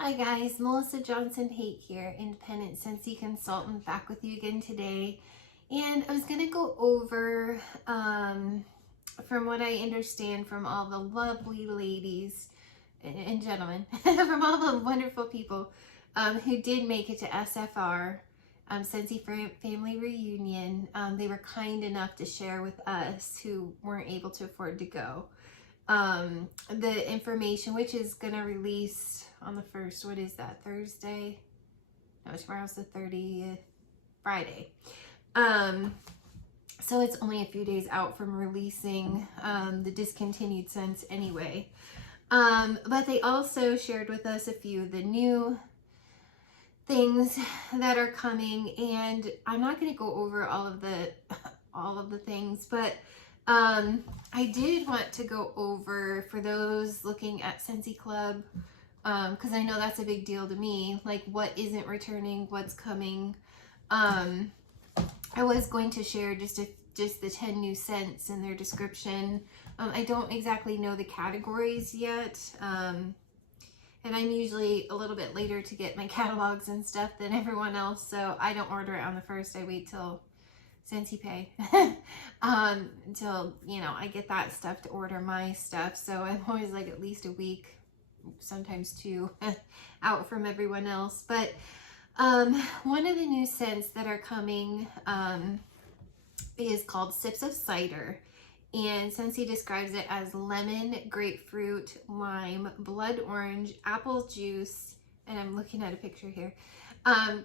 Hi guys, Melissa Johnson-Haight here, independent Scentsy consultant, back with you again today. And I was going to go over, from what I understand from all the lovely ladies and gentlemen, from all the wonderful people who did make it to SFR, Scentsy Family Reunion. They were kind enough to share with us who weren't able to afford to go. The information, which is gonna release on the 1st, what is that, Thursday? No, tomorrow's the 30th, Friday. So it's only a few days out from releasing the discontinued scents anyway. But they also shared with us a few of the new things that are coming, and I'm not going to go over all of the things, but I did want to go over, for those looking at Scentsy Club, because I know that's a big deal to me, like what isn't returning, what's coming. I was going to share just the 10 new scents and their description. I don't exactly know the categories yet, and I'm usually a little bit later to get my catalogs and stuff than everyone else, so I don't order it on the 1st. I wait till Scentsy Pay until, you know, I get that stuff to order my stuff. So I'm always like at least a week, sometimes 2 out from everyone else. But one of the new scents that are coming is called Sips of Cider, and Scentsy describes it as lemon, grapefruit, lime, blood orange, apple juice, and I'm looking at a picture here,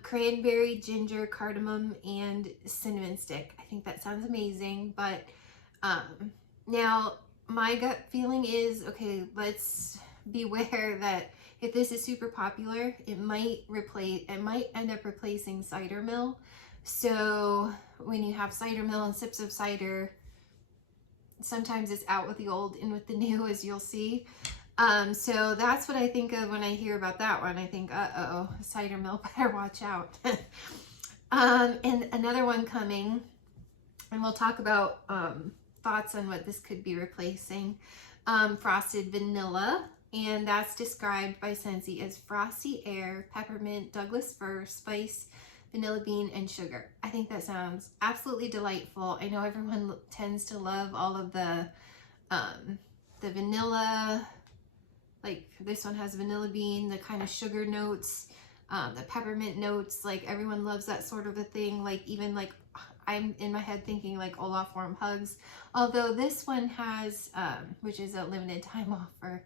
cranberry, ginger, cardamom, and cinnamon stick. I think that sounds amazing, but now my gut feeling is, okay, let's beware that if this is super popular, it might end up replacing cider mill. So when you have cider mill and Sips of Cider, sometimes it's out with the old, in with the new, as you'll see. So that's what I think of when I hear about that one. I think, uh-oh, cider mill, better watch out. And another one coming, and we'll talk about thoughts on what this could be replacing, frosted vanilla, and that's described by Scentsy as frosty air, peppermint, Douglas fir, spice, vanilla bean, and sugar. I think that sounds absolutely delightful. I know everyone tends to love all of the vanilla, like this one has vanilla bean, the kind of sugar notes, the peppermint notes, like everyone loves that sort of a thing. Like even like I'm in my head thinking like Olaf Warm Hugs, although this one has, which is a limited time offer,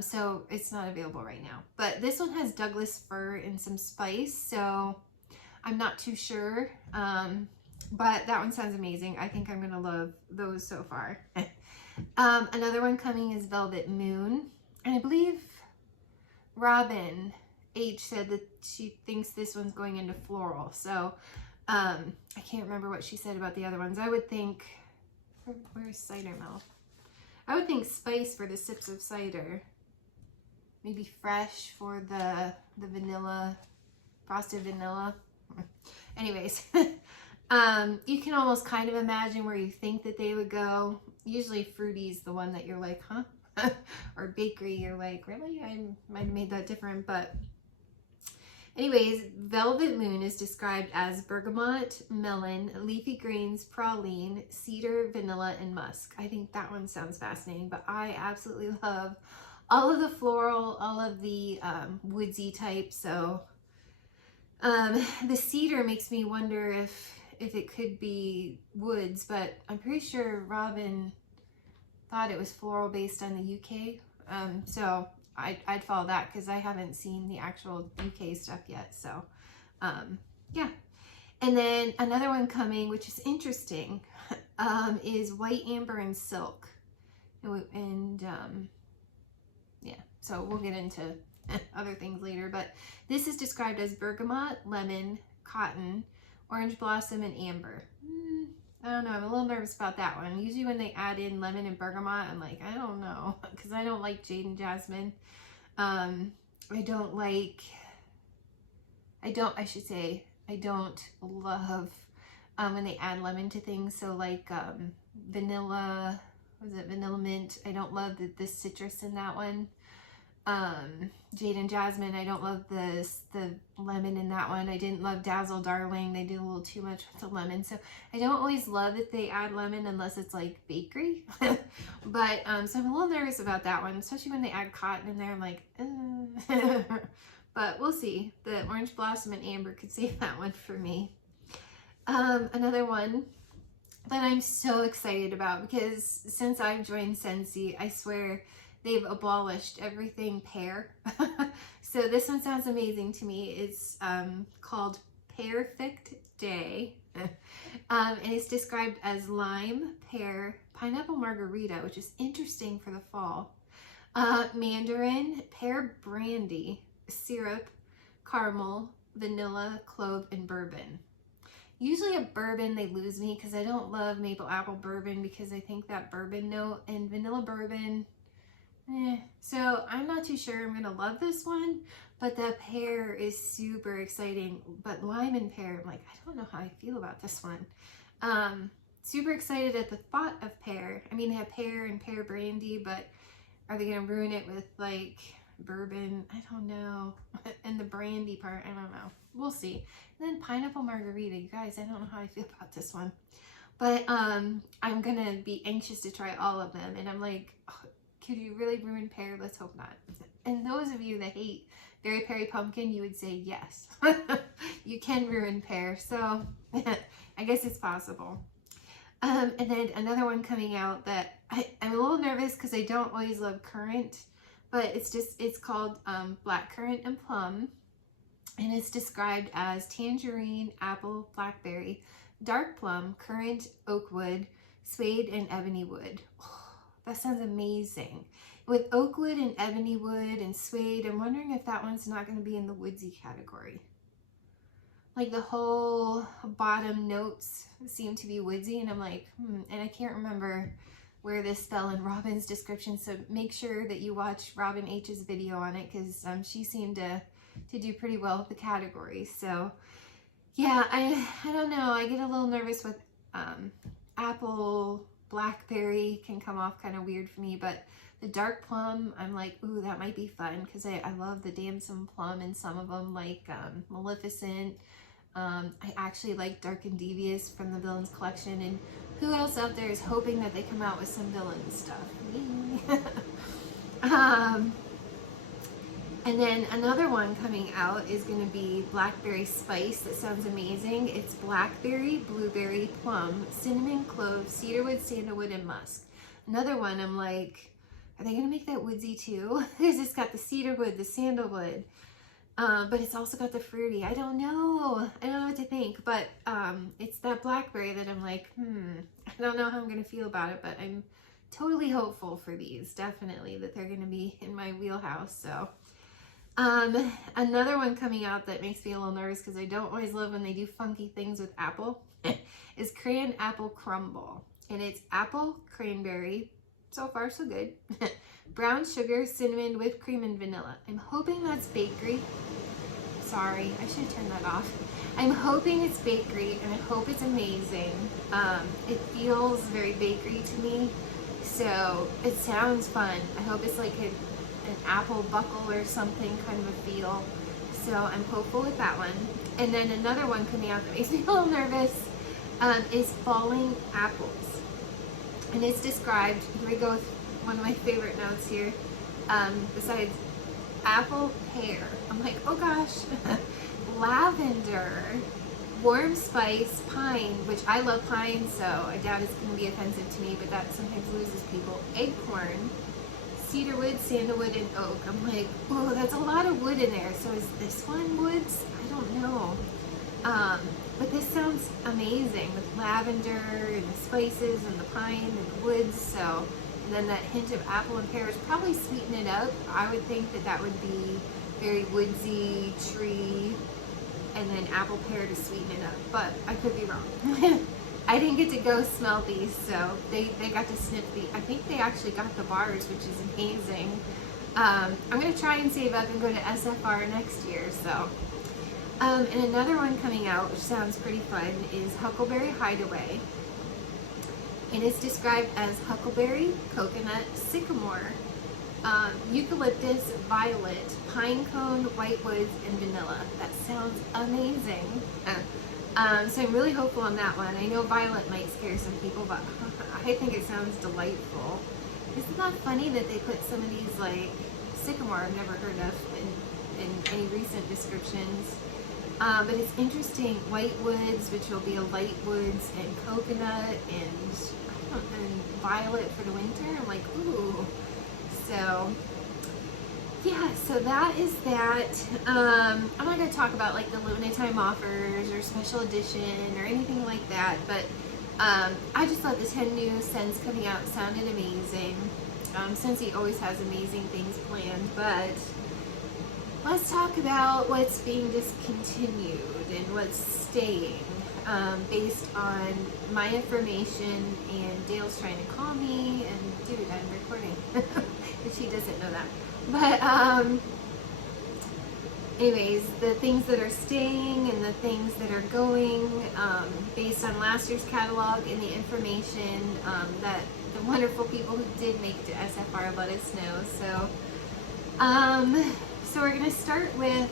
so it's not available right now. But this one has Douglas fir and some spice, so I'm not too sure, but that one sounds amazing. I think I'm gonna love those so far. Another one coming is Velvet Moon, and I believe Robin H said that she thinks this one's going into floral, so I can't remember what she said about the other ones. I would think, where's cider mill? I would think spice for the Sips of Cider, maybe fresh for the vanilla, frosted vanilla. Anyways, you can almost kind of imagine where you think that they would go. Usually fruity is the one that you're like, huh? Or bakery, you're like, really? I might have made that different. But anyways, Velvet Moon is described as bergamot, melon, leafy greens, praline, cedar, vanilla, and musk. I think that one sounds fascinating, but I absolutely love all of the floral, all of the woodsy type. So the cedar makes me wonder if it could be woods, but I'm pretty sure Robin thought it was floral based on the UK. So I'd follow that because I haven't seen the actual UK stuff yet. So yeah. And then another one coming, which is interesting, is white amber and silk. And yeah, so we'll get into other things later, but this is described as bergamot, lemon, cotton, orange blossom, and amber. I don't know, I'm a little nervous about that one. Usually when they add in lemon and bergamot, I'm like, I don't know, because I don't like jade and jasmine. I don't love when they add lemon to things. So like vanilla, was it vanilla mint? I don't love the citrus in that one. Jade and Jasmine. I don't love the lemon in that one. I didn't love Dazzle Darling. They did a little too much with the lemon. So I don't always love if they add lemon unless it's like bakery. But so I'm a little nervous about that one, especially when they add cotton in there. I'm like, but we'll see. The Orange Blossom and Amber could save that one for me. Another one that I'm so excited about, because since I've joined Scentsy, I swear they've abolished everything pear. So this one sounds amazing to me. It's called Perfect Day. And it's described as lime, pear, pineapple margarita, which is interesting for the fall, mandarin, pear brandy, syrup, caramel, vanilla, clove, and bourbon. Usually a bourbon, they lose me because I don't love maple apple bourbon, because I think that bourbon note and vanilla bourbon, so I'm not too sure I'm going to love this one, but the pear is super exciting. But lime and pear, I'm like, I don't know how I feel about this one. Super excited at the thought of pear. I mean, they have pear and pear brandy, but are they going to ruin it with like bourbon? I don't know. And the brandy part, I don't know. We'll see. And then pineapple margarita, you guys, I don't know how I feel about this one. But I'm going to be anxious to try all of them. And I'm like, oh, could you really ruin pear? Let's hope not. And those of you that hate Berry Perry Pumpkin, you would say yes. You can ruin pear. So I guess it's possible. And then another one coming out that I'm a little nervous because I don't always love currant, but it's called Blackcurrant and Plum. And it's described as tangerine, apple, blackberry, dark plum, currant, oak wood, suede, and ebony wood. Oh, that sounds amazing. With oak wood and ebony wood and suede, I'm wondering if that one's not going to be in the woodsy category. Like the whole bottom notes seem to be woodsy, and I'm like, and I can't remember where this fell in Robin's description, so make sure that you watch Robin H's video on it, because she seemed to do pretty well with the categories. So yeah, I don't know, I get a little nervous with apple, blackberry can come off kind of weird for me, but the dark plum, I'm like, ooh, that might be fun, because I love the damson plum in some of them, like Maleficent. I actually like Dark and Devious from the Villains collection, and who else out there is hoping that they come out with some villain stuff? Me. And then another one coming out is going to be Blackberry Spice. That sounds amazing. It's blackberry, blueberry, plum, cinnamon, clove, cedarwood, sandalwood, and musk. Another one, I'm like, are they going to make that woodsy too? Because it's got the cedarwood, the sandalwood, but it's also got the fruity. I don't know what to think, but it's that blackberry that I'm like, I don't know how I'm going to feel about it, but I'm totally hopeful for these, definitely, that they're going to be in my wheelhouse. So another one coming out that makes me a little nervous, because I don't always love when they do funky things with apple, is Crayon Apple Crumble. And it's apple, cranberry, so far so good, brown sugar, cinnamon, whipped cream, and vanilla. I'm hoping that's bakery. Sorry, I should turn that off. I'm hoping it's bakery, and I hope it's amazing. It feels very bakery to me, so it sounds fun. I hope it's like an apple buckle or something, kind of a feel. So I'm hopeful with that one. And then another one coming out that makes me a little nervous is Falling Apples. And it's described, here we go with one of my favorite notes here, besides apple, pear. I'm like, oh gosh, lavender, warm spice, pine, which I love pine, so I doubt it's going to be offensive to me, but that sometimes loses people. Acorn, cedarwood, sandalwood, and oak. I'm like, oh, that's a lot of wood in there. So is this one woods? I don't know. But this sounds amazing with lavender and the spices and the pine and the woods. So, and then that hint of apple and pear would probably sweeten it up. I would think that that would be very woodsy, tree, and then apple pear to sweeten it up. But I could be wrong. I didn't get to go smell these, so they got to sniff the, I think they actually got the bars, which is amazing. I'm going to try and save up and go to SFR next year, so. And another one coming out, which sounds pretty fun, is Huckleberry Hideaway. And it's described as huckleberry, coconut, sycamore, Eucalyptus, violet, pine cone, white woods, and vanilla. That sounds amazing. So I'm really hopeful on that one. I know violet might scare some people, but I think it sounds delightful. Isn't that funny that they put some of these, like sycamore I've never heard of in any recent descriptions? But it's interesting. White woods, which will be a light woods, and coconut, and violet for the winter. I'm like, ooh. So yeah, so that is that. I'm not going to talk about like the limited time offers or special edition or anything like that, but I just thought the 10 new scents coming out sounded amazing. Scentsy always has amazing things planned, but let's talk about what's being discontinued and what's staying, based on my information. And Dale's trying to call me, and dude, I'm recording. But she doesn't know that. But anyways, the things that are staying and the things that are going, based on last year's catalog and the information that the wonderful people who did make it to SFR let us know. So we're going to start with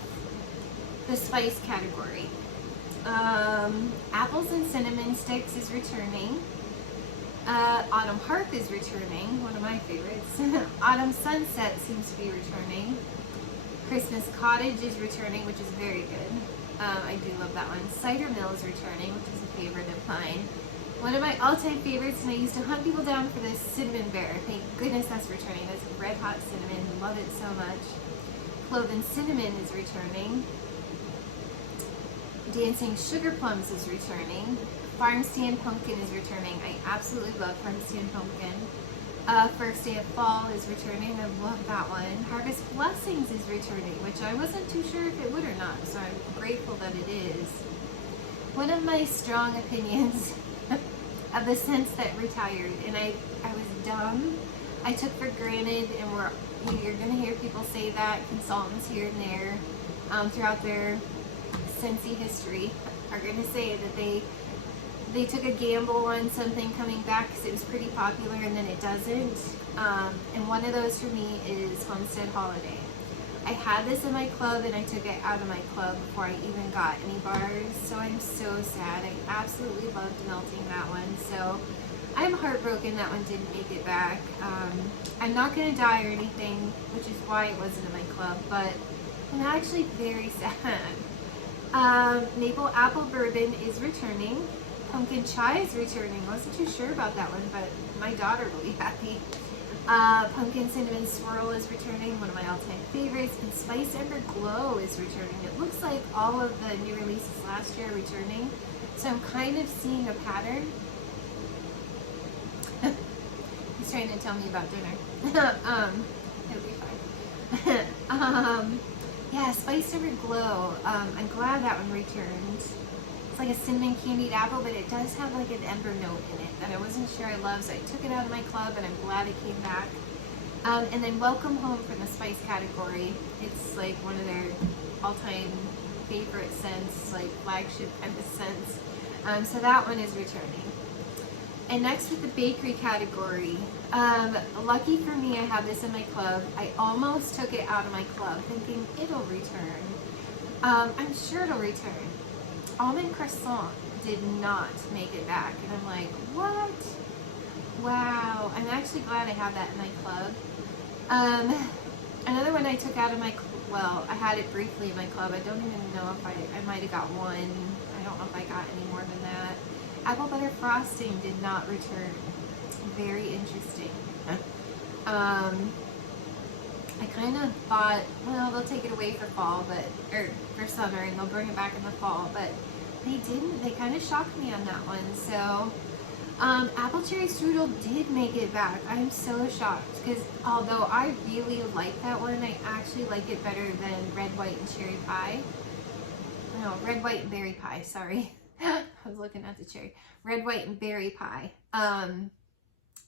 the spice category. Apples and cinnamon sticks is returning. Autumn Harp is returning, one of my favorites. Autumn Sunset seems to be returning. Christmas Cottage is returning, which is very good. I do love that one. Cider Mill is returning, which is a favorite of mine. One of my all-time favorites, and I used to hunt people down for this, Cinnamon Bear. Thank goodness that's returning. That's red hot cinnamon. Love it so much. Cloven Cinnamon is returning. Dancing Sugar Plums is returning. Farm Stand Pumpkin is returning. I absolutely love Farm Stand Pumpkin. First Day of Fall is returning. I love that one. Harvest Blessings is returning, which I wasn't too sure if it would or not, so I'm grateful that it is. One of my strong opinions of the scents that retired, and I was dumb. I took for granted, and you're going to hear people say that, consultants here and there, throughout their Scentsy history, are going to say that they took a gamble on something coming back because it was pretty popular and then it doesn't. And one of those for me is Homestead Holiday. I had this in my club and I took it out of my club before I even got any bars. So I'm so sad. I absolutely loved melting that one. So I'm heartbroken that one didn't make it back. I'm not going to die or anything, which is why it wasn't in my club, but I'm actually very sad. Maple Apple Bourbon is returning. Pumpkin Chai is returning. Wasn't too sure about that one, but my daughter will be happy. Pumpkin Cinnamon Swirl is returning, one of my all-time favorites. And Spice Ember Glow is returning. It looks like all of the new releases last year are returning, so I'm kind of seeing a pattern. He's trying to tell me about dinner. He'll be fine. Yeah, Spice Ember Glow. I'm glad that one returned. It's like a cinnamon candied apple, but it does have like an ember note in it that I wasn't sure I loved, so I took it out of my club and I'm glad it came back. And then Welcome Home from the spice category. It's like one of their all-time favorite scents, like flagship kind of scents. So that one is returning. And next with the bakery category, lucky for me, I have this in my club. I almost took it out of my club thinking it'll return. I'm sure it'll return. Almond Croissant did not make it back, and I'm like, what? Wow. I'm actually glad I have that in my club. Another one I took out of my well, I had it briefly in my club. I don't even know if I might have got one. I don't know if I got any more than that. Apple Butter Frosting did not return. Very interesting. I kind of thought, well, they'll take it away for fall, or for summer, and they'll bring it back in the fall, but they didn't. They kind of shocked me on that one. So, Apple Cherry Strudel did make it back. I'm so shocked, because although I really like that one, I actually like it better than Red, White, and Cherry Pie. No, Red, White, and Berry Pie, sorry. I was looking at the cherry. Red, White, and Berry Pie.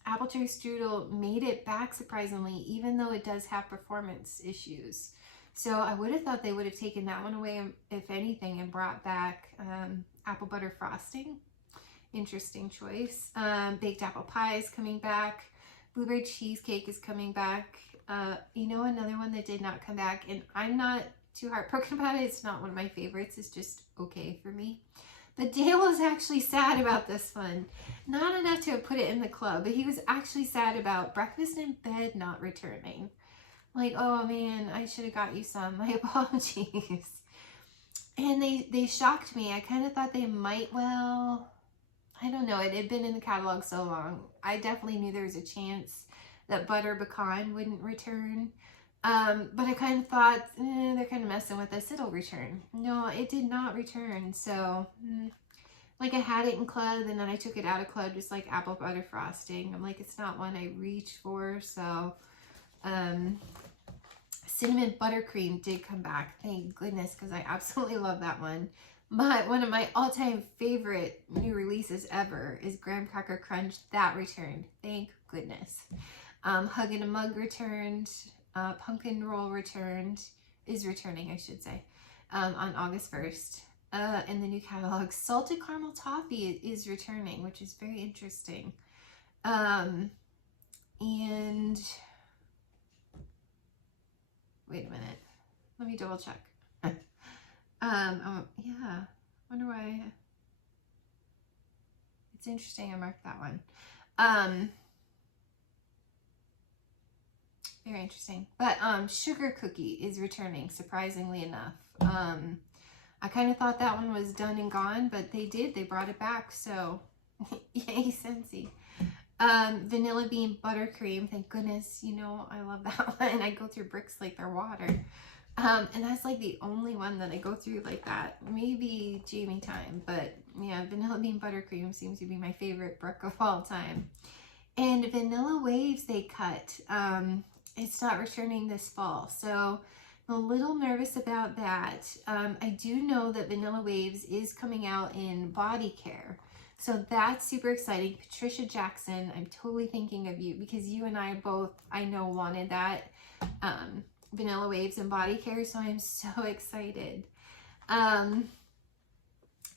Apple Cherry Strudel made it back surprisingly, even though it does have performance issues. So I would have thought they would have taken that one away, if anything, and brought back Apple Butter Frosting. Interesting choice. Baked Apple Pie is coming back. Blueberry Cheesecake is coming back. You know, another one that did not come back, and I'm not too heartbroken about it. It's not one of my favorites. It's just okay for me. But Dale was actually sad about this one. Not enough to have put it in the club, but he was actually sad about Breakfast in Bed not returning. Like, oh man, I should have got you some. My apologies. And they shocked me. I kind of thought they might, well, I don't know. It had been in the catalog so long. I definitely knew there was a chance that Butter Pecan wouldn't return. But I kind of thought, they're kind of messing with us. It'll return. No, it did not return. So, like I had it in club and then I took it out of club, just like apple butter frosting. I'm like, it's not one I reach for. So, cinnamon buttercream did come back. Thank goodness, because I absolutely love that one. But one of my all-time favorite new releases ever is Graham Cracker Crunch. That returned. Thank goodness. Hug in a Mug returned. Pumpkin Roll returned. Is returning, I should say, on August 1st. In the new catalog. Salted Caramel Toffee is returning, which is very interesting. And wait a minute. Let me double check. Yeah. Wonder why. It's interesting I marked that one. Very interesting. But Sugar Cookie is returning, surprisingly enough. I kind of thought that one was done and gone, but they did. They brought it back, so yay, Scentsy. Vanilla Bean Buttercream, thank goodness. You know, I love that one. I go through bricks like they're water. And that's like the only one that I go through like that. Maybe Jamie Time, but yeah, Vanilla Bean Buttercream seems to be my favorite brick of all time. And Vanilla Waves they cut. It's not returning this fall, so I'm a little nervous about that. I do know that Vanilla Waves is coming out in body care. So that's super exciting. Patricia Jackson, I'm totally thinking of you because you and I both, I know, wanted that Vanilla Waves and body care. So I'm so excited.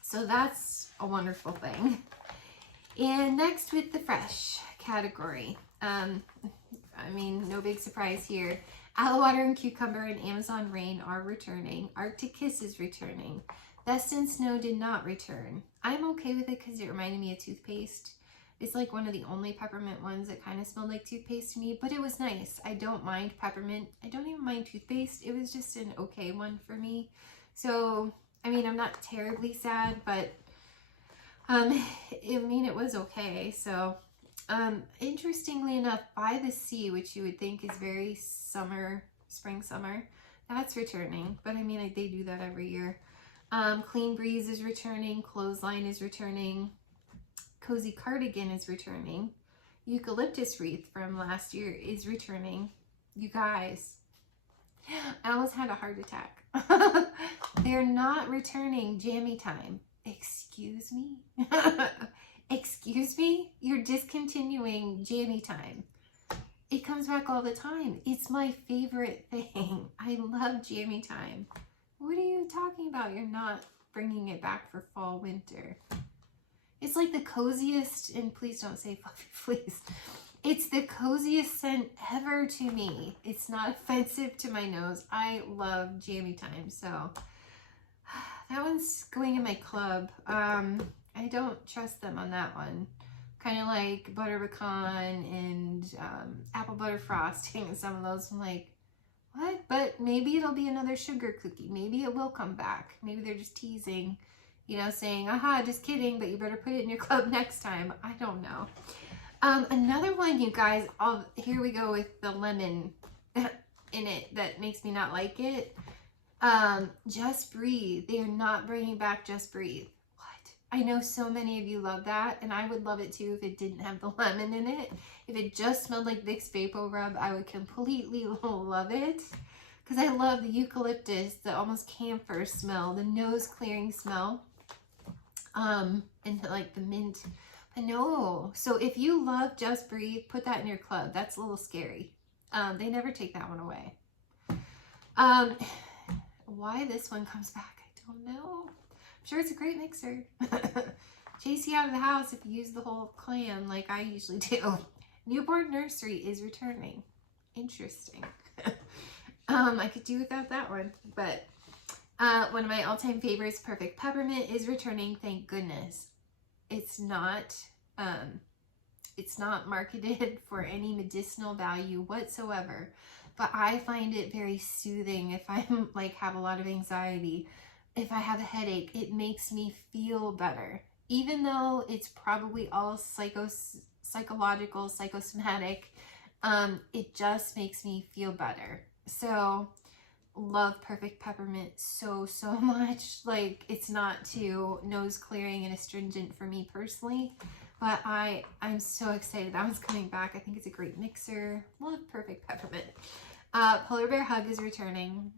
So that's a wonderful thing. And next with the fresh category. I mean, no big surprise here. Aloe Water and Cucumber and Amazon Rain are returning. Arctic Kiss is returning. Best in Snow did not return. I'm okay with it because it reminded me of toothpaste. It's like one of the only peppermint ones that kind of smelled like toothpaste to me, but it was nice. I don't mind peppermint. I don't even mind toothpaste. It was just an okay one for me. So, I mean, I'm not terribly sad, but I mean, it was okay. So, interestingly enough, By the Sea, which you would think is very summer, spring, summer, that's returning. But I mean, they do that every year. Clean Breeze is returning. Clothesline is returning. Cozy Cardigan is returning. Eucalyptus Wreath from last year is returning. You guys, I almost had a heart attack. They're not returning Jammy Time. Excuse me? Excuse me? You're discontinuing Jammy Time. It comes back all the time. It's my favorite thing. I love Jammy Time. What are you talking about? You're not bringing it back for fall, winter. It's like the coziest, and please don't say fluffy fleece. It's the coziest scent ever to me. It's not offensive to my nose. I love Jammy Time, so that one's going in my club. I don't trust them on that one. Kind of like Butter Pecan and Apple Butter Frosting and some of those. I'm like, what? But maybe it'll be another sugar cookie. Maybe it will come back. Maybe they're just teasing, you know, saying, aha, just kidding, but you better put it in your club next time. I don't know. Another one, you guys, here we go with the lemon in it that makes me not like it. Just Breathe. They are not bringing back Just Breathe. What? I know so many of you love that, and I would love it too if it didn't have the lemon in it. If it just smelled like Vicks Vapor Rub, I would completely love it. Because I love the eucalyptus, the almost camphor smell, the nose clearing smell, and like the mint. But no, so if you love Just Breathe, put that in your club. That's a little scary. They never take that one away. Why this one comes back, I don't know. I'm sure it's a great mixer. Chase you out of the house if you use the whole clan like I usually do. Newborn Nursery is returning. Interesting. I could do without that one, but one of my all-time favorites, Perfect Peppermint, is returning. Thank goodness. It's not marketed for any medicinal value whatsoever, but I find it very soothing if I'm like have a lot of anxiety. If I have a headache, it makes me feel better, even though it's probably all psychological, psychosomatic. It just makes me feel better. So love Perfect Peppermint so much. Like, it's not too nose clearing and astringent for me personally, but I'm so excited that one's coming back. I think it's a great mixer. Love Perfect Peppermint. Polar Bear Hug is returning.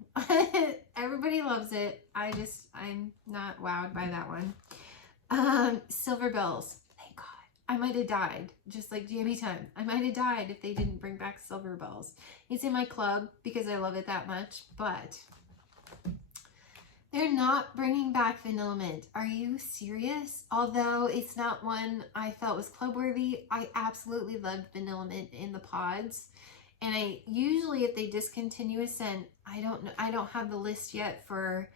Everybody loves it. I'm not wowed by that one. Silver Bells. Thank God. I might have died, just like Jammy Time. I might have died if they didn't bring back Silver Bells. It's in my club because I love it that much, but they're not bringing back Vanilla Mint. Are you serious? Although it's not one I felt was club worthy, I absolutely loved Vanilla Mint in the pods. And I usually, if they discontinue a scent, I don't have the list yet for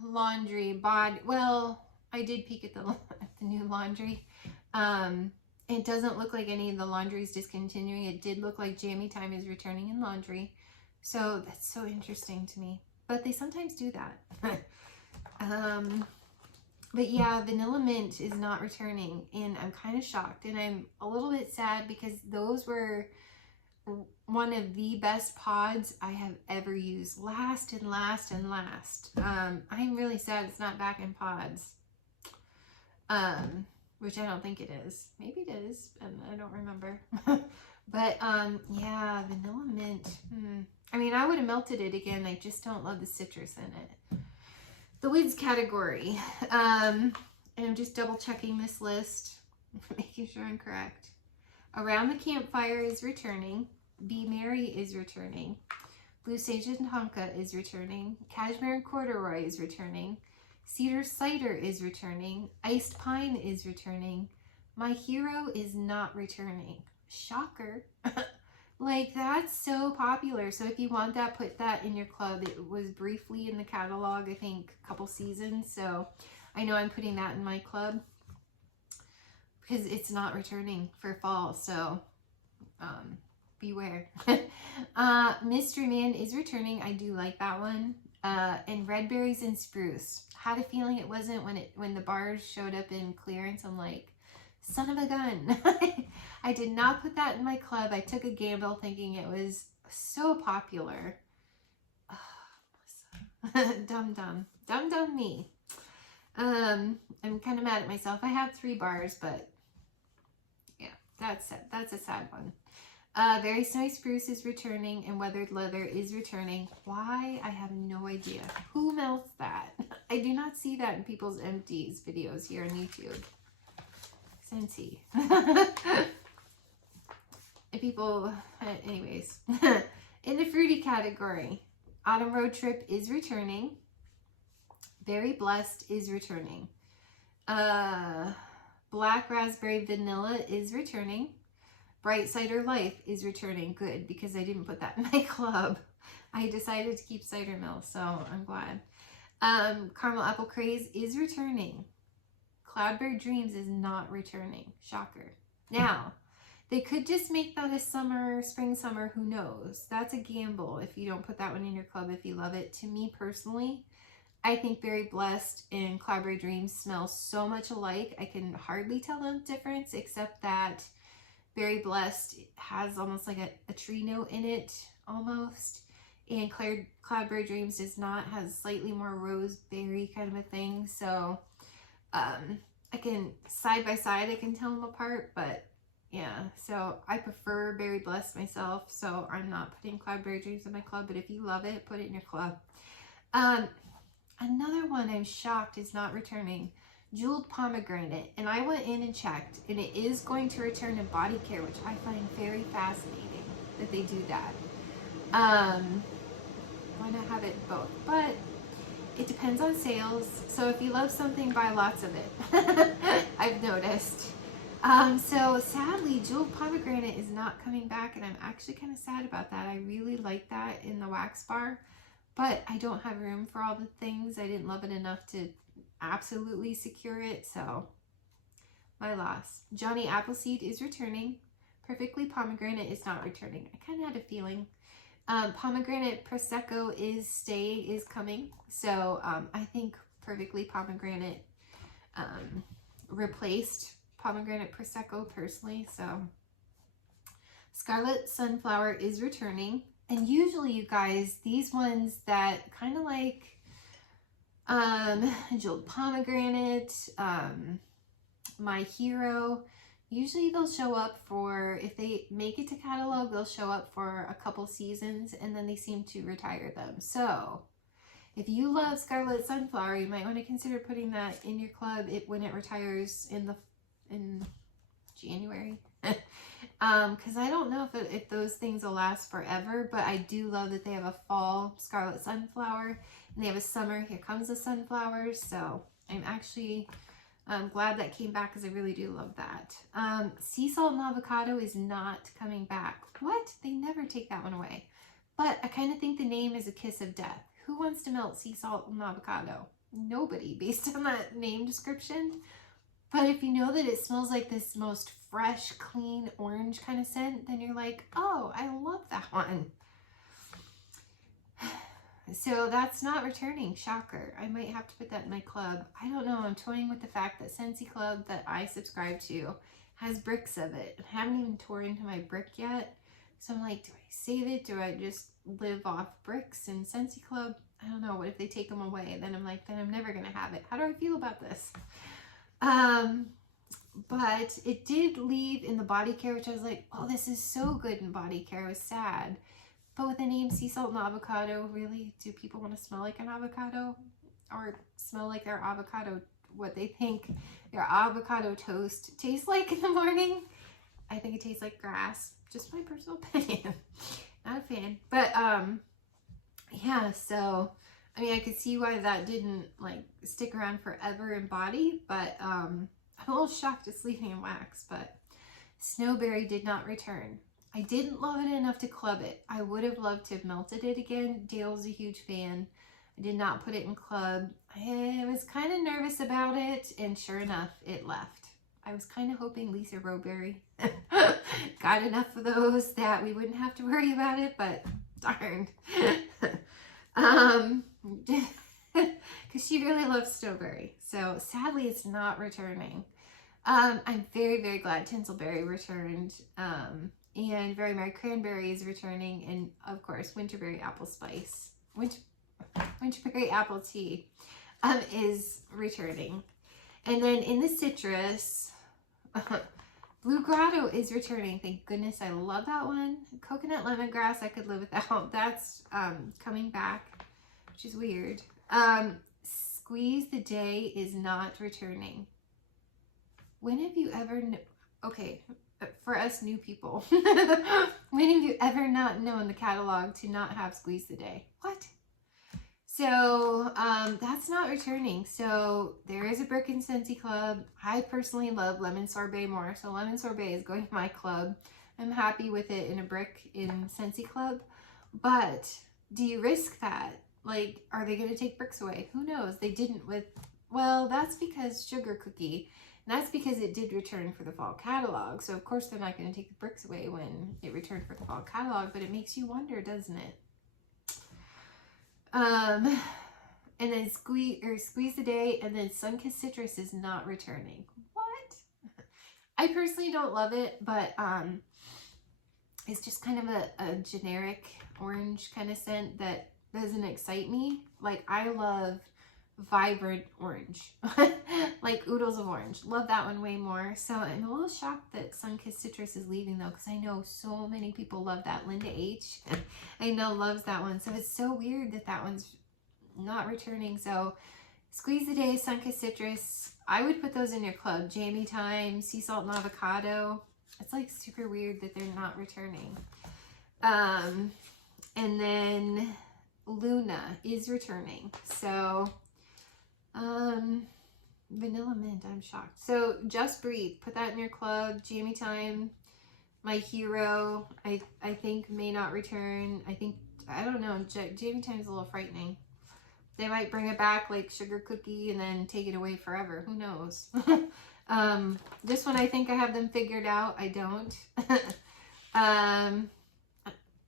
laundry, body. Well, I did peek at the new laundry. It doesn't look like any of the laundry is discontinuing. It did look like Jammy Time is returning in laundry. So that's so interesting to me. But they sometimes do that. But yeah, Vanilla Mint is not returning, and I'm kind of shocked, and I'm a little bit sad because those were one of the best pods I have ever used. Last and last and last. I'm really sad it's not back in pods. Which I don't think it is. Maybe it is, and I don't remember. But yeah, Vanilla Mint. I mean, I would have melted it again. I just don't love the citrus in it. The Wids category. And I'm just double checking this list, making sure I'm correct. Around the Campfire is returning. Be Merry is returning. Blue Sage and Tonka is returning. Cashmere and Corduroy is returning. Cedar Cider is returning. Iced Pine is returning. My Hero is not returning. Shocker. Like, that's so popular. So if you want that, put that in your club. It was briefly in the catalog, I think a couple seasons. So I know I'm putting that in my club because it's not returning for fall. So beware. Mystery Man is returning. I do like that one. And Red Berries and Spruce. Had a feeling it wasn't when the bars showed up in clearance. I'm like, son of a gun. I did not put that in my club. I took a gamble thinking it was so popular. Oh, dumb me. I'm kind of mad at myself. I have 3 bars, but yeah, that's a sad one. Very Snowy Spruce is returning, and Weathered Leather is returning. Why? I have no idea. Who melts that? I do not see that in people's empties videos here on YouTube. Scentsy. And people, anyways. In the fruity category, Autumn Road Trip is returning. Very Blessed is returning. Black Raspberry Vanilla is returning. Bright Cider Life is returning. Good, because I didn't put that in my club. I decided to keep Cider Mill, so I'm glad. Caramel Apple Craze is returning. Cloudberry Dreams is not returning. Shocker. Now, they could just make that a summer, spring, summer, who knows? That's a gamble if you don't put that one in your club if you love it. To me personally, I think Very Blessed and Cloudberry Dreams smell so much alike. I can hardly tell the difference, except that Very Blessed has almost like a tree note in it, almost. And Cloudberry Dreams does not, has slightly more rose berry kind of a thing. So, I can, side by side, I can tell them apart, but yeah. So I prefer Very Blessed myself, so I'm not putting Cloudberry Dreams in my club, but if you love it, put it in your club. Another one I'm shocked is not returning. Jeweled Pomegranate, and I went in and checked, and it is going to return to body care, which I find very fascinating that they do that. Why not have it both? But it depends on sales, so if you love something, buy lots of it. I've noticed. So sadly, jeweled pomegranate is not coming back, and I'm actually kind of sad about that. I really like that in the wax bar, but I don't have room for all the things. I didn't love it enough to absolutely secure it, so my loss. Johnny Appleseed is returning. Perfectly Pomegranate is not returning. I kind of had a feeling. Pomegranate Prosecco is coming, so I think Perfectly Pomegranate replaced Pomegranate Prosecco personally. So Scarlet Sunflower is returning, and usually, you guys, these ones that kind of like Jeweled Pomegranate, My Hero, usually they'll show up for, if they make it to catalog, they'll show up for a couple seasons and then they seem to retire them. So if you love Scarlet Sunflower, you might want to consider putting that in your club when it retires in January. Because I don't know if those things will last forever, but I do love that they have a fall Scarlet Sunflower and they have a summer Here Comes the Sunflowers. So I'm actually glad that came back, because I really do love that. Sea Salt and Avocado is not coming back. What? They never take that one away. But I kind of think the name is a kiss of death. Who wants to melt sea salt and avocado? Nobody, based on that name description. But if you know that it smells like this most fresh, clean, orange kind of scent, then you're like, oh, I love that one. So that's not returning. Shocker. I might have to put that in my club. I don't know. I'm toying with the fact that Scentsy Club that I subscribe to has bricks of it. I haven't even tore into my brick yet. So I'm like, do I save it? Do I just live off bricks in Scentsy Club? I don't know. What if they take them away? Then I'm like, then I'm never going to have it. How do I feel about this? But it did leave in the body care, which I was like, oh, this is so good in body care. I was sad. But with the name Sea Salt and Avocado, really, do people want to smell like an avocado? Or smell like their avocado, what they think their avocado toast tastes like in the morning? I think it tastes like grass. Just my personal opinion. Not a fan. But, yeah, so, I mean, I could see why that didn't, like, stick around forever in body. But, I'm a little shocked it's leaving in wax. But Snowberry did not return. I didn't love it enough to club it. I would have loved to have melted it again. Dale's a huge fan. I did not put it in club. I was kind of nervous about it, and sure enough, it left. I was kind of hoping Lisa Rowberry got enough of those that we wouldn't have to worry about it, but darn. Because she really loves Snowberry. So sadly, it's not returning. I'm very, very glad Tinselberry returned. And Very Merry Cranberry is returning, and of course Winterberry Apple Spice, Winterberry Apple Tea is returning. And then in the citrus, Blue Grotto is returning. Thank goodness, I love that one. Coconut Lemongrass, I could live without. That's coming back, which is weird. Squeeze the Day is not returning. When have you ever... Okay, for us new people, when have you ever not known the catalog to not have Squeeze the Day? What? So that's not returning. So there is a brick in Scentsy Club. I personally love Lemon Sorbet more, so Lemon Sorbet is going to my club. I'm happy with it in a brick in Scentsy Club. But do you risk that? Like, are they going to take bricks away? Who knows? They didn't with... Well, that's because Sugar Cookie... That's because it did return for the fall catalog. So, of course, they're not going to take the bricks away when it returned for the fall catalog. But it makes you wonder, doesn't it? And then Squeeze the Day. And then Sunkissed Citrus is not returning. What? I personally don't love it. But it's just kind of a generic orange kind of scent that doesn't excite me. Like, I love... vibrant orange, like oodles of orange. Love that one way more. So I'm a little shocked that Sunkissed Citrus is leaving though, because I know so many people love that. Linda H, I know, loves that one. So it's so weird that that one's not returning. So Squeeze the Day, Sunkissed Citrus, I would put those in your club. Jammy Time, Sea Salt and Avocado. It's like super weird that they're not returning. And then Luna is returning. So Vanilla mint, I'm shocked. So Just Breathe, put that in your club. Jamie Time, my hero, I think may not return. I don't know, Jamie Time's a little frightening. They might bring it back like Sugar Cookie and then take it away forever. Who knows? This one, I think I have them figured out. I don't.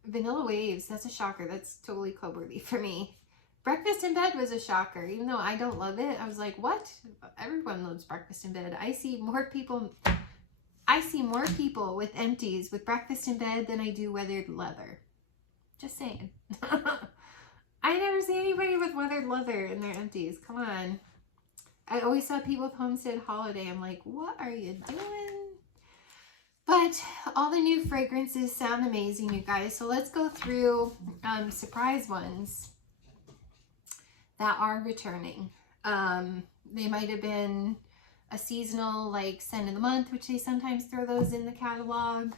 Vanilla Waves, that's a shocker. That's totally club worthy for me. Breakfast in Bed was a shocker. Even though I don't love it, I was like, what? Everyone loves Breakfast in Bed. I see more people with empties with Breakfast in Bed than I do weathered leather. Just saying. I never see anybody with weathered leather in their empties. Come on. I always saw people with Homestead Holiday. I'm like, what are you doing? But all the new fragrances sound amazing, you guys. So let's go through surprise ones that are returning. They might have been a seasonal, like scent of the month, which they sometimes throw those in the catalog,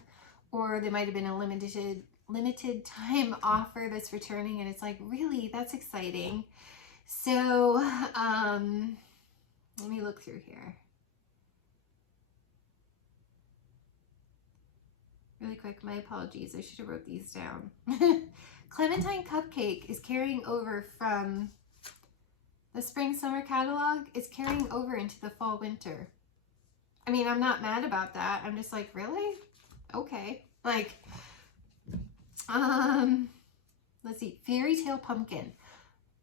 or they might have been a limited time offer that's returning, and it's like, really, that's exciting. So let me look through here really quick. My apologies, I should have wrote these down. Clementine Cupcake is carrying over from the spring summer catalog. It's carrying over into the fall winter. I mean, I'm not mad about that. I'm just like, really? Okay. Like, let's see, Fairy Tale Pumpkin.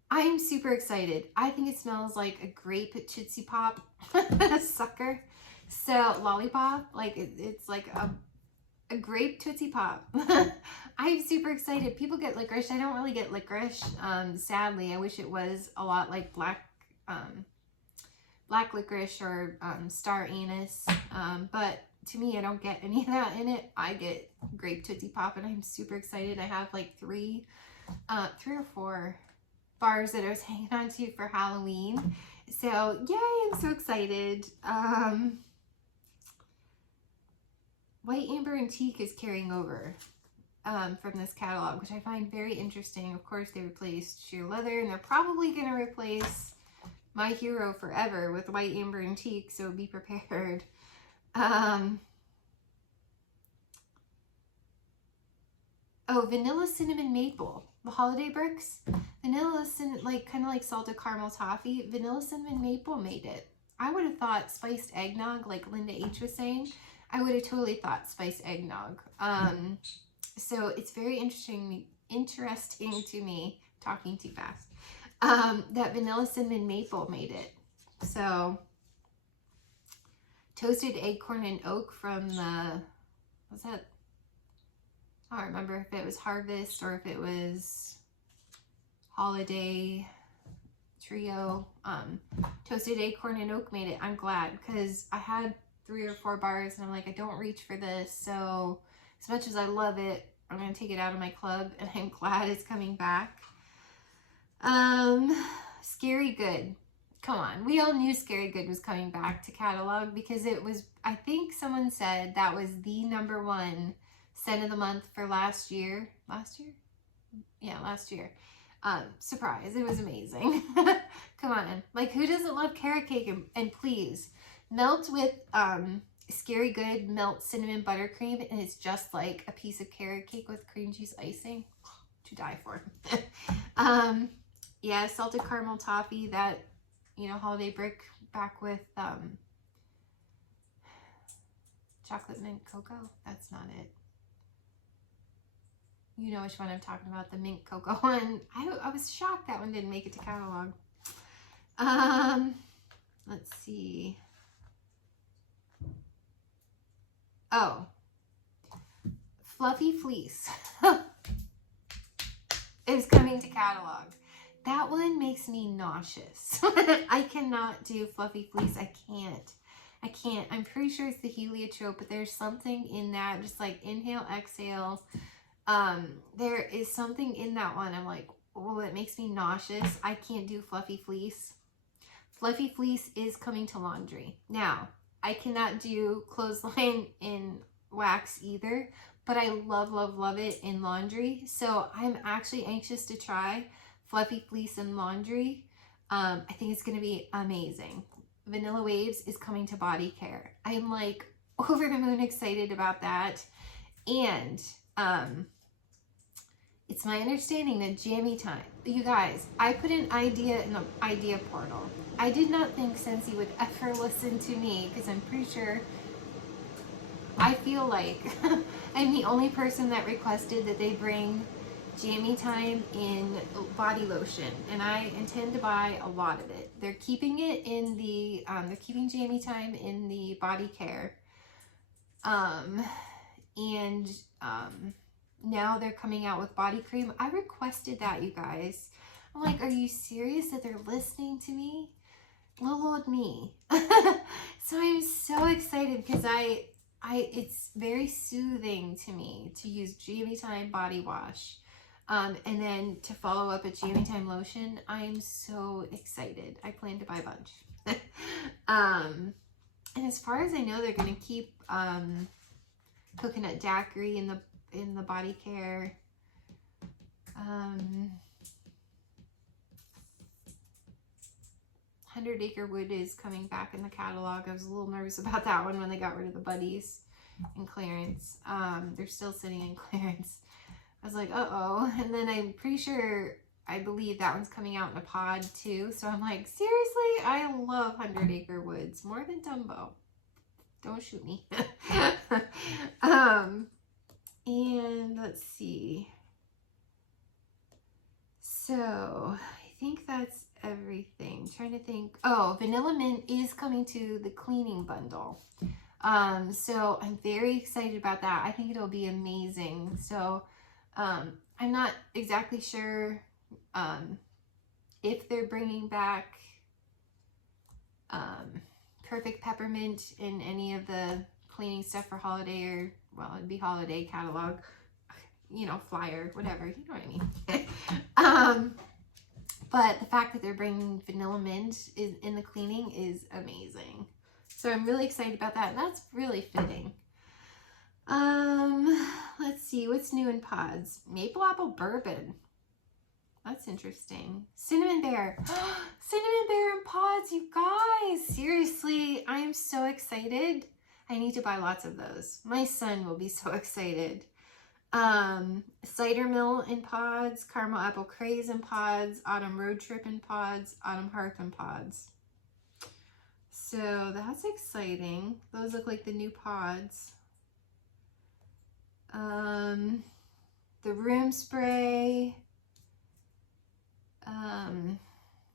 I'm super excited. I think it smells like a grape Tootsie Pop sucker. So lollipop, like it's like a grape Tootsie Pop. I'm super excited. People get licorice. I don't really get licorice. Sadly, I wish it was a lot like black licorice or star anise. But to me, I don't get any of that in it. I get grape Tootsie Pop, and I'm super excited. I have like three or four bars that I was hanging on to for Halloween. So yay, I'm so excited. White Amber Antique is carrying over from this catalog, which I find very interesting. Of course, they replaced Sheer Leather, and they're probably going to replace my hero forever with White Amber Antique, so be prepared. Oh, Vanilla Cinnamon Maple, the holiday bricks. Vanilla cinnamon, kind of like salted caramel toffee. Vanilla Cinnamon Maple made it. I would have thought spiced eggnog, like Linda H was saying. I would have totally thought spiced eggnog. So it's very interesting to me, talking too fast, that Vanilla Cinnamon Maple made it. So Toasted Acorn and Oak from the, what's that? I don't remember if it was Harvest or if it was Holiday Trio. Toasted Acorn and Oak made it. I'm glad, because I had 3 or 4 bars and I'm like, I don't reach for this. So as much as I love it, I'm going to take it out of my club, and I'm glad it's coming back. Scary Good. Come on. We all knew Scary Good was coming back to catalog because it was, I think someone said that was the #1 scent of the month for last year. Last year? Yeah, last year. Surprise. It was amazing. Come on. Like, who doesn't love carrot cake? And please, melt with Scary Good melt cinnamon buttercream, and it's just like a piece of carrot cake with cream cheese icing. To die for. Yeah, salted caramel toffee, that, holiday brick back with chocolate mint cocoa. That's not it. You know which one I'm talking about, the mint cocoa one. I was shocked that one didn't make it to catalog. Let's see. Oh, Fluffy Fleece is coming to catalog. That one makes me nauseous. I cannot do Fluffy Fleece. I can't. I'm pretty sure it's the heliotrope, but there's something in that, just like inhale, exhale. There is something in that one. I'm like, oh, it makes me nauseous. I can't do Fluffy Fleece. Fluffy Fleece is coming to laundry. Now, I cannot do Clothesline in wax either, but I love, love, love it in laundry. So I'm actually anxious to try Fluffy Fleece in laundry. I think it's going to be amazing. Vanilla Waves is coming to body care. I'm like over the moon excited about that. And it's my understanding that Jammy Time, you guys, I put an idea in the idea portal. I did not think Scentsy would ever listen to me, because I'm pretty sure, I feel like I'm the only person that requested that they bring Jammy Time in body lotion, and I intend to buy a lot of it. They're keeping it in the, they're keeping Jammy Time in the body care, now they're coming out with body cream. I requested that, you guys. I'm like, are you serious that they're listening to me? Little old me. So I'm so excited because it's very soothing to me to use Jammy Time body wash. And then to follow up a Jammy Time lotion. I'm so excited. I plan to buy a bunch. And as far as I know, they're going to keep coconut daiquiri in the body care. 100 Acre Wood is coming back in the catalog. I was a little nervous about that one when they got rid of the buddies in clearance. They're still sitting in clearance. I was like, uh-oh. And then I'm pretty sure, I believe that one's coming out in a pod too. So I'm like, seriously? I love 100 Acre Woods more than Dumbo. Don't shoot me. And let's see. So I think that's everything. I'm trying to think. Oh, Vanilla Mint is coming to the cleaning bundle. So I'm very excited about that. I think it'll be amazing. So I'm not exactly sure if they're bringing back Perfect Peppermint in any of the cleaning stuff for holiday, or, well, it'd be holiday catalog, you know, flyer, whatever, you know what I mean. But the fact that they're bringing Vanilla Mint in the cleaning is amazing. So I'm really excited about that, and that's really fitting. Let's see, what's new in pods? Maple Apple Bourbon. That's interesting. Cinnamon Bear. Cinnamon Bear in pods, you guys. Seriously, I am so excited. I need to buy lots of those. My son will be so excited. Cider Mill in pods, Caramel Apple Craze in pods, Autumn Road Trip in pods, Autumn Hearth in pods. So that's exciting. Those look like the new pods. The room spray,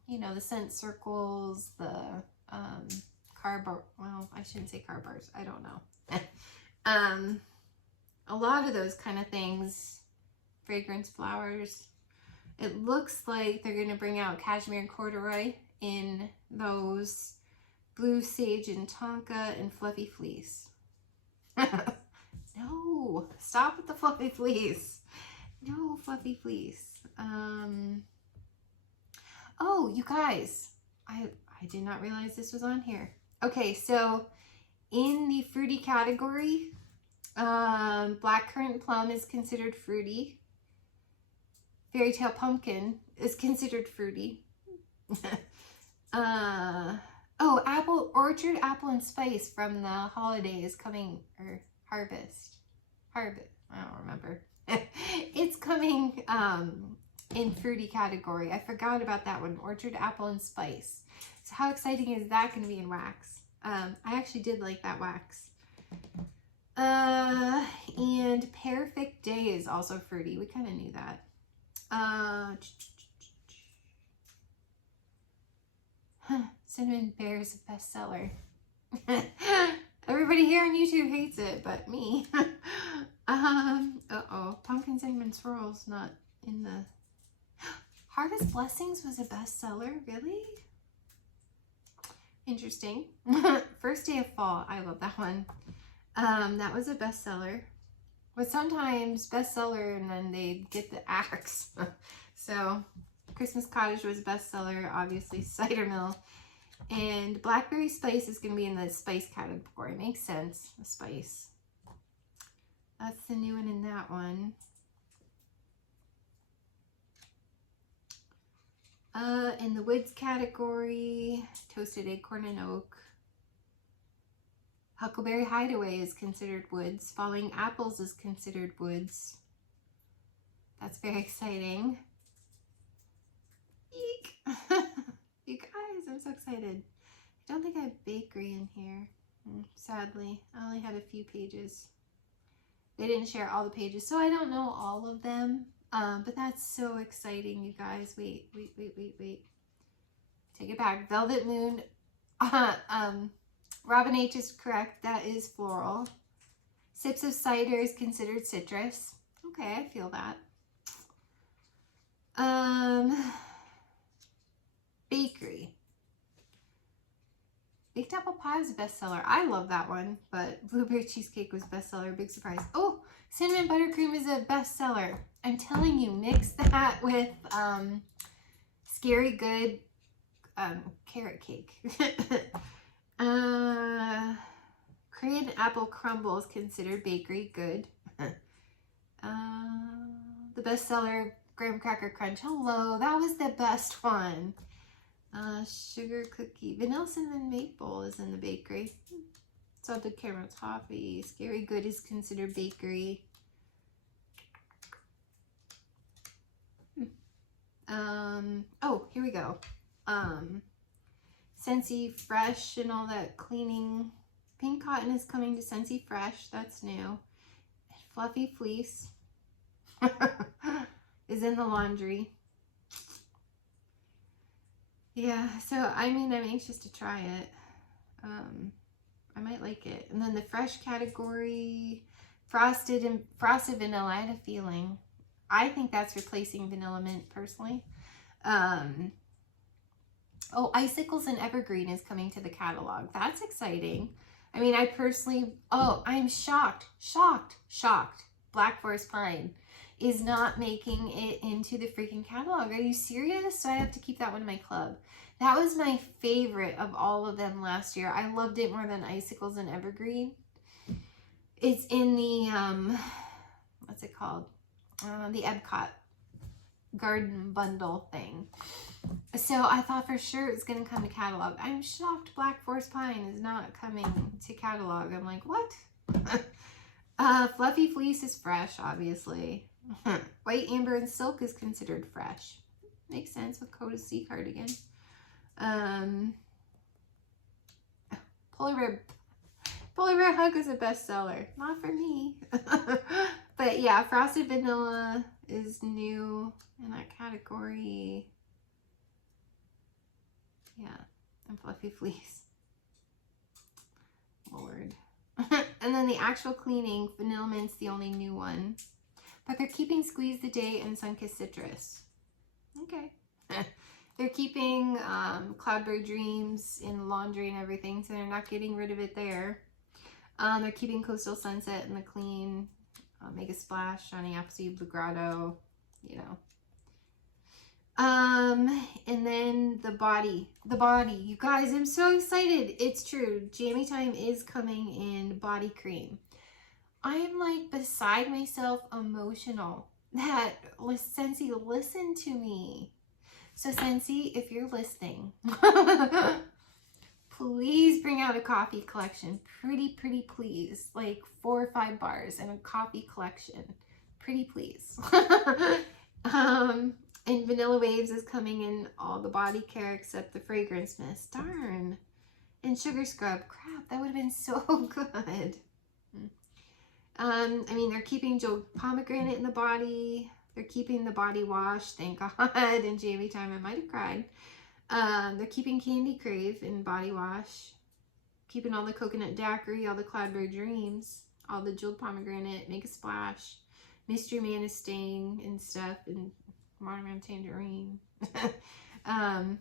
you know, the scent circles, the car bar, well, I shouldn't say car bars, I don't know. A lot of those kind of things, fragrance flowers. It looks like they're going to bring out Cashmere and Corduroy in those Blue Sage and Tonka and Fluffy Fleece. No, stop with the Fluffy Fleece. No Fluffy Fleece. Oh, you guys, I did not realize this was on here. Okay, so in the fruity category, Blackcurrant Plum is considered fruity. Fairy Tale Pumpkin is considered fruity. Oh, Orchard Apple and Spice from the holidays coming, or Harvest, I don't remember. It's coming in fruity category. I forgot about that one, Orchard Apple and Spice. So how exciting is that going to be in wax? I actually did like that wax. And Perfect Day is also fruity. We kind of knew that. Cinnamon Bear is a bestseller. Everybody here on YouTube hates it, but me. Uh-oh. Pumpkin Cinnamon Swirls not in the... Harvest Blessings was a bestseller? Really? Interesting. First Day of Fall. I love that one. That was a bestseller. But sometimes bestseller and then they get the axe. So Christmas Cottage was a bestseller. Obviously Cider Mill. And Blackberry Spice is going to be in the spice category. Makes sense. The spice. That's the new one in that one. In the woods category, toasted acorn and oak. Huckleberry Hideaway is considered woods. Falling apples is considered woods. That's very exciting. Eek! You guys, I'm so excited. I don't think I have bakery in here. Sadly, I only had a few pages. They didn't share all the pages, so I don't know all of them. But that's so exciting, you guys. Wait. Take it back. Velvet Moon. Robin H is correct. That is floral. Sips of Cider is considered citrus. Okay, I feel that. Bakery. Baked apple pie is a bestseller. I love that one, but blueberry cheesecake was bestseller. Big surprise. Oh, cinnamon buttercream is a bestseller. I'm telling you, mix that with Scary Good carrot cake. Korean apple crumble is considered bakery. Good. The bestseller graham cracker crunch. Hello, that was the best one. Sugar cookie. Vanilla cinnamon maple is in the bakery. Salted caramel toffee. Scary Good is considered bakery. Oh, here we go. Scentsy Fresh and all that cleaning. Pink cotton is coming to Scentsy Fresh. That's new. Fluffy fleece is in the laundry. Yeah, so I mean, I'm anxious to try it. I might like it. And then the fresh category, frosted vanilla. I had a feeling. I think that's replacing vanilla mint personally. Oh, icicles and evergreen is coming to the catalog. That's exciting. I mean, I personally, I'm shocked. Black Forest Pine is not making it into the freaking catalog. Are you serious? So I have to keep that one in my club. That was my favorite of all of them last year. I loved it more than icicles and evergreen. It's in the, what's it called? The Epcot garden bundle thing. So I thought for sure it's going to come to catalog. I'm shocked Black Forest Pine is not coming to catalog. I'm like, what? Fluffy Fleece is fresh, obviously. White Amber and Silk is considered fresh. Makes sense with Coda Sea cardigan. Polar Bear Hug is a bestseller. Not for me. But yeah, Frosted Vanilla is new in that category. Yeah, and Fluffy Fleece. Lord. And then the actual cleaning, Vanilla Mint's the only new one. But they're keeping Squeeze the Day and Sunkissed Citrus. Okay. They're keeping Cloudberry Dreams in laundry and everything, so they're not getting rid of it there. They're keeping Coastal Sunset in the clean. Mega Splash, Shiny Appleseed, Blue Grotto, you know. And then the body. You guys, I'm so excited. It's true. Jammy Time is coming in body cream. I am like beside myself emotional that Scentsy listened to me. So Scentsy, if you're listening, please bring out a coffee collection. Pretty please. Like 4 or 5 bars and a coffee collection. Pretty please. And Vanilla Waves is coming in all the body care except the fragrance mist. Darn. And Sugar Scrub. Crap, that would have been so good. I mean, they're keeping Jeweled Pomegranate in the body. They're keeping the body wash, thank God. And Jamie Time, I might have cried. They're keeping Candy Crave in body wash. Keeping all the Coconut Daiquiri, all the Cloudberry Dreams, all the Jeweled Pomegranate, Make a Splash. Mystery Man is staying and stuff, and Monogram Tangerine. And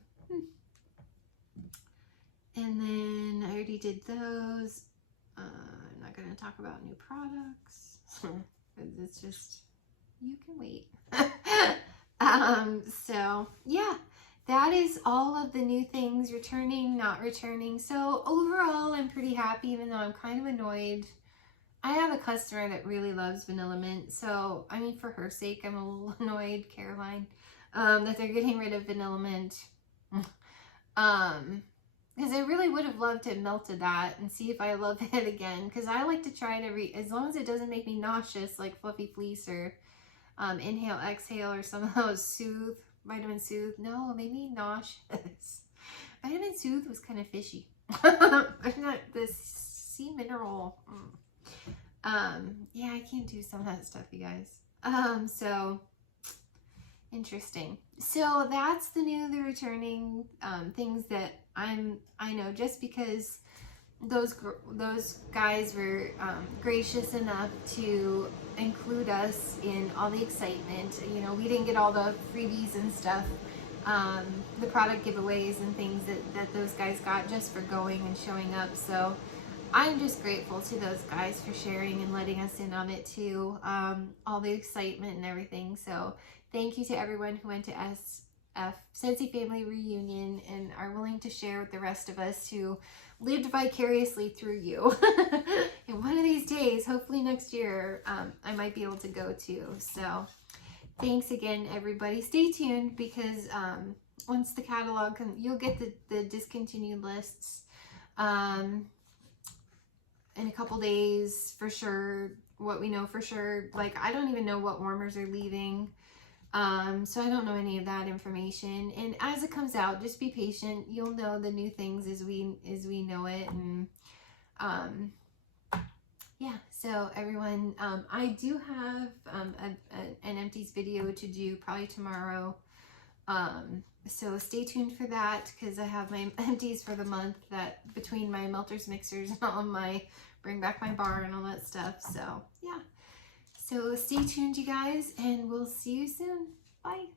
then I already did those. I'm not going to talk about new products. It's just, you can wait. So yeah, that is all of the new things returning, not returning. So overall, I'm pretty happy, even though I'm kind of annoyed. I have a customer that really loves Vanilla Mint, so I mean, for her sake, I'm a little annoyed, Caroline. that they're getting rid of vanilla mint. Because I really would have loved to have melted that and see if I love it again. Because I like to try it as long as it doesn't make me nauseous, like Fluffy Fleece or Inhale, Exhale, or some of those Vitamin Soothe. No, it made me nauseous. Vitamin Soothe was kind of fishy. Not this sea mineral. Yeah, I can't do some of that stuff, you guys. So interesting. So that's the returning things that I know, just because those guys were gracious enough to include us in all the excitement. You know, we didn't get all the freebies and stuff, the product giveaways and things that those guys got just for going and showing up. So I'm just grateful to those guys for sharing and letting us in on it too, all the excitement and everything. So thank you to everyone who went to Scentsy Family Reunion and are willing to share with the rest of us who lived vicariously through you. And one of these days, hopefully next year, I might be able to go too. So thanks again, everybody. Stay tuned, because once the catalog comes, you'll get the discontinued lists in a couple days for sure. What we know for sure, like I don't even know what warmers are leaving. So I don't know any of that information, and as it comes out, just be patient. You'll know the new things as we know it. And yeah, so everyone, I do have an empties video to do probably tomorrow, so stay tuned for that, because I have my empties for the month, that between my melters, mixers, and all of my bring back my bar and all that stuff. So yeah. So stay tuned, you guys, and we'll see you soon. Bye.